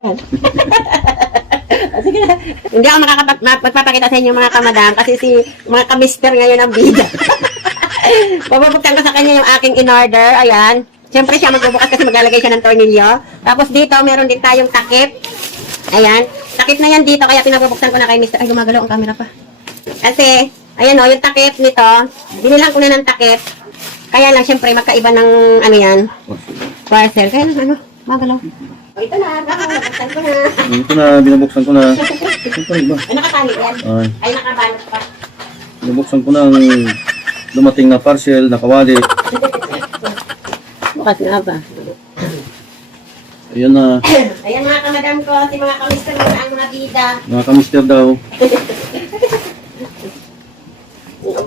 Sige na. Hindi ako magpapakita sa inyo mga kamadam kasi si mga kamister ngayon ang bida. Bababuksan ko sa kanya yung aking in-order. Ayan. Siyempre siya magbubukas kasi maglalagay siya ng tornilyo. Tapos dito, meron din tayong takip. Ayan. Takip na yan dito kaya pinabubuksan ko na kay Mr. Ay, gumagalaw ang camera pa. Kasi, ayan o, yung takip nito, binilang ko na ng takip. Kaya lang, siyempre, magkaiba ng, ano yan, parcel. Kaya lang, ano, magalaw. O, ito na, binubuksan ko na. Ito na, binubuksan ko na. Ito ba? Ay, nakatali yan. Ay, nakabalot pa. Binubuksan ko na ang dumating na parcel, nakawali. Bukas nga ba? Ayan na, Ayan mga kamadam ko, si mga kamister mo ang mga bida. mga kamister daw.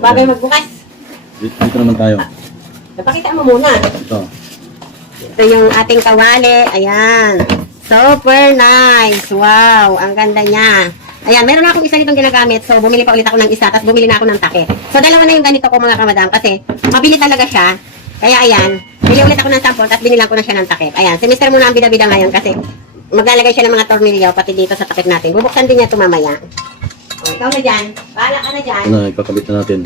Bagay magbukas. Dito naman tayo. Napakita mo muna. Ito. Ito yung ating kawali. Ayan. Super nice. Wow. Ang ganda niya. Ayan. Meron na akong isa nitong ginagamit. So, bumili pa ulit ako ng isa. Tapos bumili na ako ng takip. So, dalawa na yung ganito ko mga kamadam. Kasi, mabili talaga siya. Kaya, ayan. Bili ulit ako ng sample. Tapos binilang ko na siya ng takip. Ayan. Si Mr. muna ang bida-bida ngayon. Kasi, maglalagay siya ng mga tornilyo. Pati dito sa takip natin. Bubuksan din niya ito mamaya. O, ikaw na dyan. Bahala ka na dyan. Ito na, ikakabit na natin.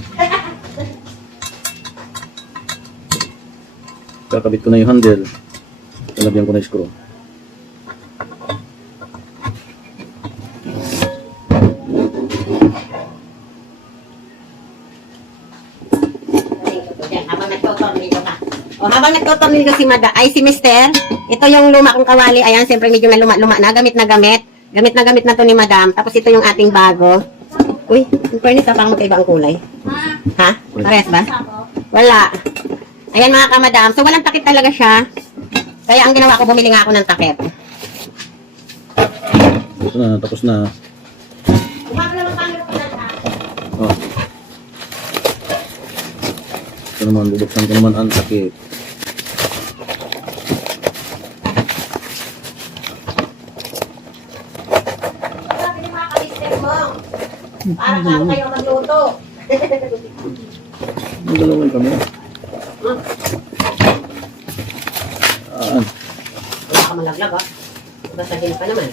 Kakabit ko na yung handle. Talagyan ko na yung screw. Habang nagtotornilyo ka. O, habang nagtotornilyo si si Mister, ito yung luma kong kawali. Ayan, siyempre medyo na luma-luma na. Gamit na gamit. Gamit na gamit na to ni Madam. Tapos ito yung ating bago. Uy, in fairness, parang magkaiba ang kulay. Ha? Parehas ba? Wala. Ayan mga kamadam. So, walang takip talaga siya. Kaya ang ginawa ko, bumili nga ako ng takip. Ito na, tapos na. Oh. Ito naman, bubuksan ko naman ang takip. Para saan kayo magluto? Ang dalawang kami. Wala ka malaglag ah. Basagin pa naman.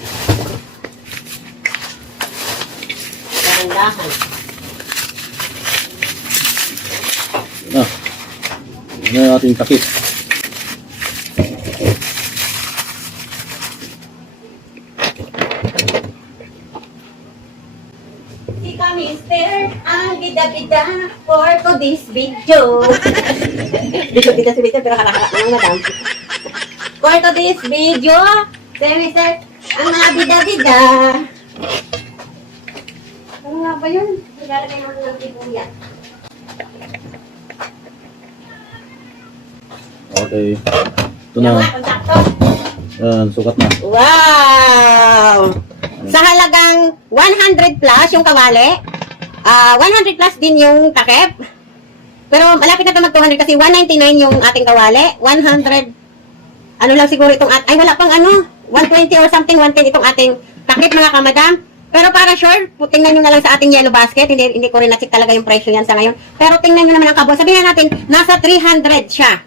Dahan-dahan. Yan ang ating takip. Ika Mister, ang bida-bida for today's video. Bida-bida si Mister pero halak-halak na ng Madam. For today's video, si Mister, ang mga bida-bida. Ano nga ba yun? Nilalagay naman ng tibuya. Okay. Ito na. Kontakto. Yan, sukat na. Wow! Sa halagang 100 plus yung kawali, 100 plus din yung takip. Pero malapit na ito mag-200 kasi 199 yung ating kawali. 100, ano lang siguro itong ay wala pang ano, 120 or something, 110 itong ating takip mga kamadam. Pero para sure, tingnan nyo na lang sa ating yellow basket. Hindi ko rin na-check talaga yung presyo yan sa ngayon. Pero tingnan nyo naman ang kabon. Sabihin natin, nasa 300 siya.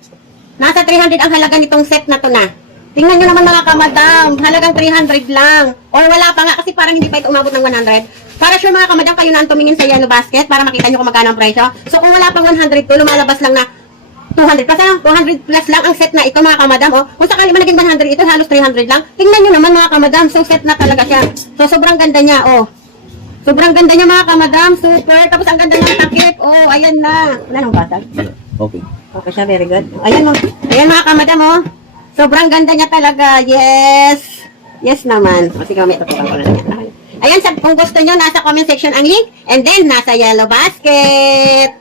Nasa 300 ang halaga nitong set na to na. Tingnan nyo naman mga kamadam, halagang 300 lang. Or wala pa nga kasi parang hindi pa ito umabot ng 100. Para sure mga kamadam, kayo na ang tumingin sa yellow basket para makita nyo kung magkano ang presyo. So kung wala pang 100 to, lumalabas lang na 200 plus lang. 200 plus lang ang set na ito mga kamadam. Oh. Kung sakali man naging 100 ito, halos 300 lang. Tingnan nyo naman mga kamadam, so set na talaga siya. So sobrang ganda niya, oh. Sobrang ganda niya mga kamadam, super. Tapos ang ganda ng takip, oh, ayan na. Wala nang basag. Okay. Okay siya, very good. Ayan mo. Ayan mga kamadam, oh. Sobrang ganda niya talaga. Yes. Yes naman. O sige, may tutukan ko na lang. Ayan, kung gusto nyo, nasa comment section ang link. And then, nasa yellow basket.